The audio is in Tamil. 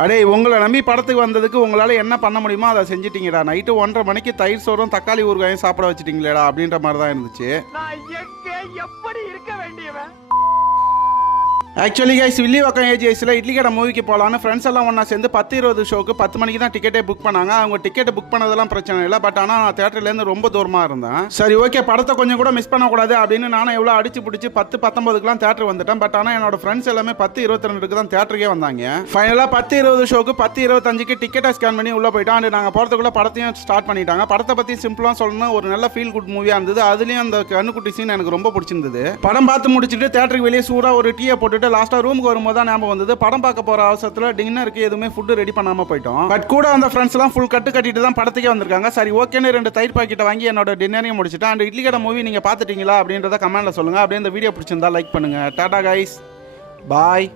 அடே உங்களை நம்பி படத்துக்கு வந்ததுக்கு உங்களால் என்ன பண்ண முடியுமோ அதை செஞ்சிட்டீங்கடா. நைட்டு 1:30 மணிக்கு தயிர் சோறும் தக்காளி ஊறுகாயும் சாப்பிட வச்சிட்டீங்களேடா அப்படின்ற மாதிரி தான் இருந்துச்சு. எப்படி இருக்க வேண்டியவன். ஆக்சுவலி கைஸ் வில்லிவாக்கம் ஏஜிஎஸ்ல இட்லி கடை மூவிக்கு போகலான்னு ஃப்ரெண்ட்ஸ் எல்லாம் ஒன்றா சேர்ந்து 10:20 ஷோக்கு 10 மணிக்கு தான் டிக்கெட்டே புக் பண்ணாங்க. அவங்க டிக்கெட் புக் பண்ணதெல்லாம் பிரச்சனை இல்லை. பட் ஆனால் நான் தேட்டர்லேருந்து ரொம்ப தூரமாக இருந்தேன். சரி ஓகே படத்தை கொஞ்சம் கூட மிஸ் பண்ணக்கூடாது அப்படின்னு நானும் எவ்வளோ அடிச்சு பிடிச்சி 10:19க்குலாம் தேட்டர் வந்துட்டேன். பட் ஆனால் என்னோட ஃப்ரெண்ட்ஸ் எல்லாமே 10:22க்கு தான் தேட்டருக்கே வந்தாங்க. ஃபைனலாக 10:20 ஷோக்கு 10:25க்கு டிக்கெட்டை ஸ்கேன் பண்ணி உள்ளே போயிட்டோம். அண்ட் நாங்கள் போகிறதுக்குள்ள படத்தையும் ஸ்டார்ட் பண்ணிட்டாங்க. படத்தை பற்றி சிம்பிளாக சொல்லணும், ஒரு நல்ல ஃபீல் குட் மூவியாக இருந்தது. அதுலேயும் அந்த கண்ணுக்குட்டி சீன் எனக்கு ரொம்ப பிடிச்சிருந்தது. படம் பார்த்து முடிச்சுட்டு தேட்டருக்கு வெளியே சூடாக ஒரு டீயை போட்டுட்டு லாஸ்ட்டாக ரூமுக்கு வரும்போது தான் ஞாபகம் வந்தது படம் பார்க்க போற அவசரத்துல டின்னருக்கு எதுவுமே ஃபுட் ரெடி பண்ணாம போயிட்டோம். பட் கூட அந்த ஃப்ரெண்ட்ஸ் எல்லாம் ஃபுல் கட்டிட்டு தான் படத்துக்கே வந்திருக்காங்க. சரி ஓகேன்னு 2 தயிர் பாக்கெட்டை வாங்கி என்னோட டின்னரையும் முடிச்சிட்டேன். அண்ட் இட்லி கடை மூவி நீங்க பாத்துட்டீங்களா அப்படின்றத கமெண்ட்ல சொல்லுங்க. அப்படியே இந்த வீடியோ பிடிச்சிருந்தா லைக் பண்ணுங்க. டாடா கைஸ், பாய்.